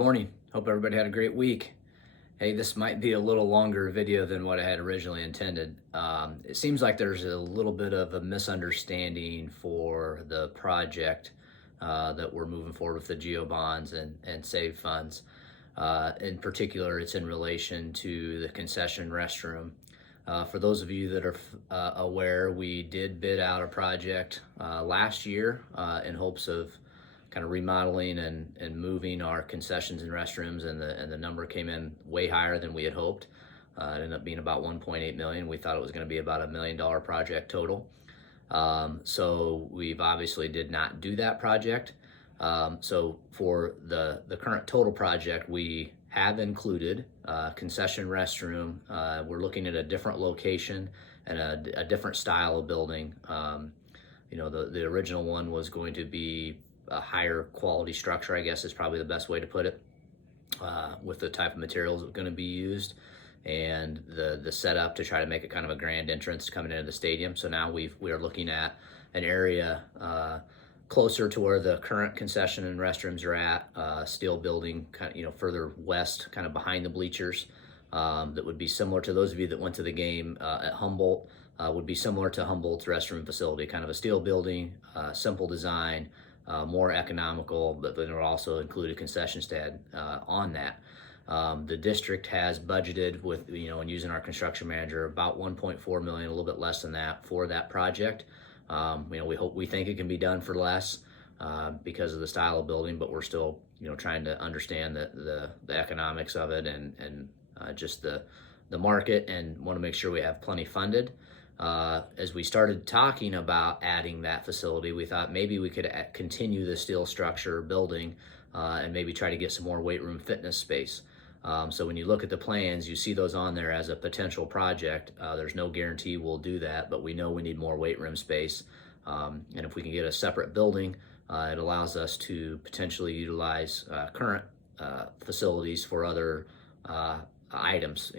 morning. Hope everybody had a great week. Hey, this might be a little longer video than what I had originally intended. It seems like there's a little bit of a misunderstanding for the project that we're moving forward with the GEO bonds and save funds. In particular, it's in relation to the concession restroom. For those of you that are aware, we did bid out a project last year in hopes of kind of remodeling and moving our concessions and restrooms, and the number came in way higher than we had hoped. It ended up being about 1.8 million. We thought it was going to be about $1 million project total. So we've obviously did not do that project. So for the current total project, we have included concession restroom. We're looking at a different location and a different style of building. The original one was going to be a higher quality structure, I guess is probably the best way to put it, with the type of materials that are going to be used and the setup to try to make it kind of a grand entrance coming into the stadium. So now we are looking at an area closer to where the current concession and restrooms are at, steel building, kind of, further west, kind of behind the bleachers, that would be similar to those of you that went to the game at Humboldt. Would be similar to Humboldt's restroom facility, kind of a steel building, simple design, more economical, but then it'll also include a concession stand on that. The district has budgeted with, and using our construction manager, about 1.4 million, a little bit less than that for that project. We think it can be done for less because of the style of building, but we're still, trying to understand the economics of it and just the market, and want to make sure we have plenty funded. As we started talking about adding that facility, we thought maybe we could continue the steel structure building and maybe try to get some more weight room fitness space. So when you look at the plans, you see those on there as a potential project. There's no guarantee we'll do that, but we know we need more weight room space. And if we can get a separate building, it allows us to potentially utilize current facilities for other items,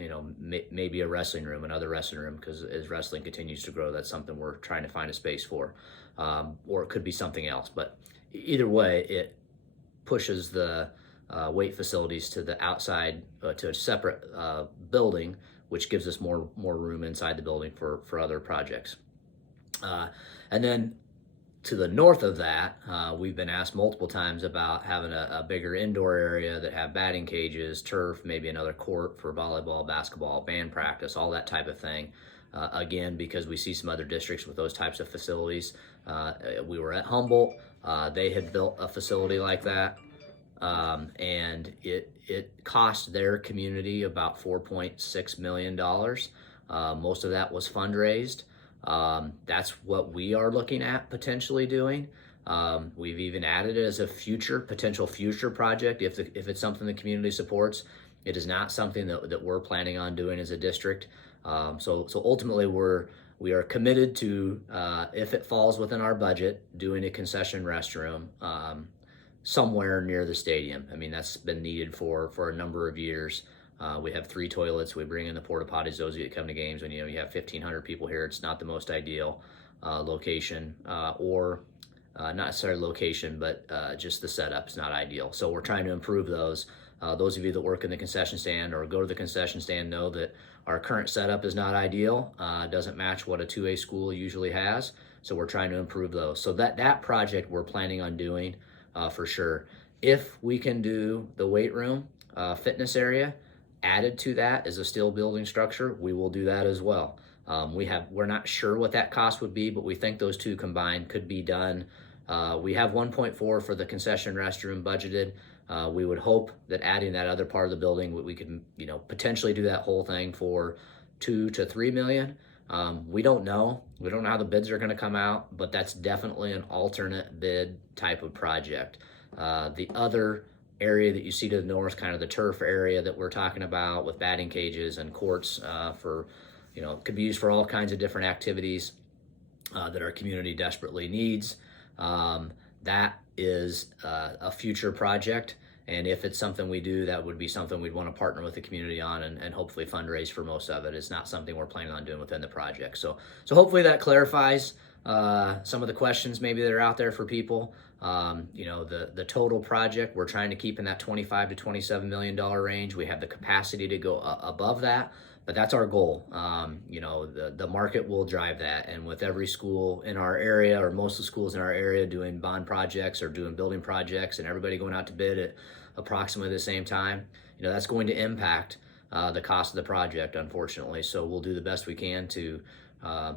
maybe a wrestling room, another wrestling room, because as wrestling continues to grow, that's something we're trying to find a space for, or it could be something else. But either way, it pushes the weight facilities to the outside, to a separate building, which gives us more room inside the building for other projects. And then to the north of that, we've been asked multiple times about having a bigger indoor area that have batting cages, turf, maybe another court for volleyball, basketball, band practice, all that type of thing. Again, because we see some other districts with those types of facilities. We were at Humboldt. They had built a facility like that. And it cost their community about $4.6 million. Most of that was fundraised. That's what we are looking at potentially doing. We've even added it as a potential future project if it's something the community supports. It is not something that we're planning on doing as a district. So ultimately we are committed to, if it falls within our budget, doing a concession restroom somewhere near the stadium. I mean, that's been needed for a number of years. We have 3 toilets. We bring in the porta potties, those that come to games. When you have 1,500 people here, it's not the most ideal location, or not necessarily location, but just the setup's not ideal. So we're trying to improve those. Those of you that work in the concession stand or go to the concession stand know that our current setup is not ideal. Doesn't match what a 2A school usually has. So we're trying to improve those. So that project we're planning on doing for sure. If we can do the weight room, fitness area, added to that as a steel building structure, we will do that as well. We're not sure what that cost would be, but we think those two combined could be done. We have 1.4 for the concession restroom budgeted. We would hope that adding that other part of the building, we could, potentially do that whole thing for 2 to 3 million. We don't know. We don't know how the bids are going to come out, but that's definitely an alternate bid type of project. The other area that you see to the north, kind of the turf area that we're talking about with batting cages and courts for, could be used for all kinds of different activities that our community desperately needs. That is a future project. And if it's something we do, that would be something we'd want to partner with the community on and hopefully fundraise for most of it. It's not something we're planning on doing within the project. So hopefully that clarifies. some of the questions maybe that are out there for people. You know, the total project, we're trying to keep in that $25 to $27 million range. We have the capacity to go above that, but that's our goal. You know, the market will drive that. And with every school in our area, or most of the schools in our area, doing bond projects or doing building projects, and everybody going out to bid at approximately the same time, you know, that's going to impact the cost of the project, unfortunately. So we'll do the best we can to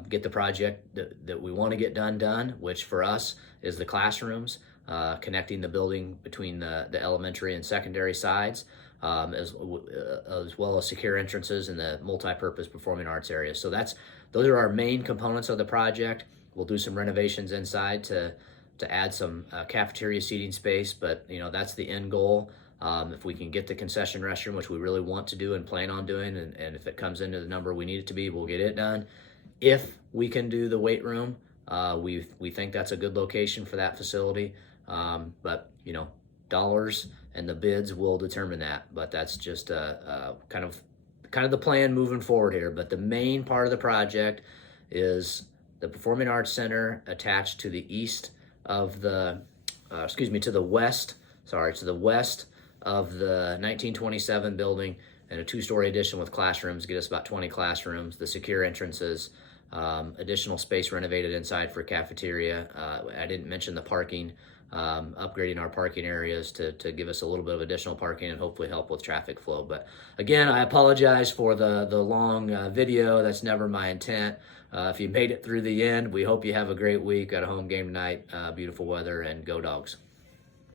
get the project that we want to get done, which for us is the classrooms, connecting the building between the elementary and secondary sides, as well as secure entrances in the multi-purpose performing arts area. So those are our main components of the project. We'll do some renovations inside to add some cafeteria seating space, but you know, that's the end goal. If we can get the concession restroom, which we really want to do and plan on doing, and if it comes into the number we need it to be, we'll get it done. If we can do the weight room, we think that's a good location for that facility. But you know, dollars and the bids will determine that. But that's just kind of the plan moving forward here. But the main part of the project is the Performing Arts Center attached to the east of the, to the west of the 1927 building, and a 2-story addition with classrooms, get us about 20 classrooms, the secure entrances, additional space renovated inside for cafeteria. I didn't mention the parking, upgrading our parking areas to give us a little bit of additional parking and hopefully help with traffic flow. But again, I apologize for the long video. That's never my intent. If you made it through the end, we hope you have a great week. Got a home game tonight, beautiful weather, and go Dogs.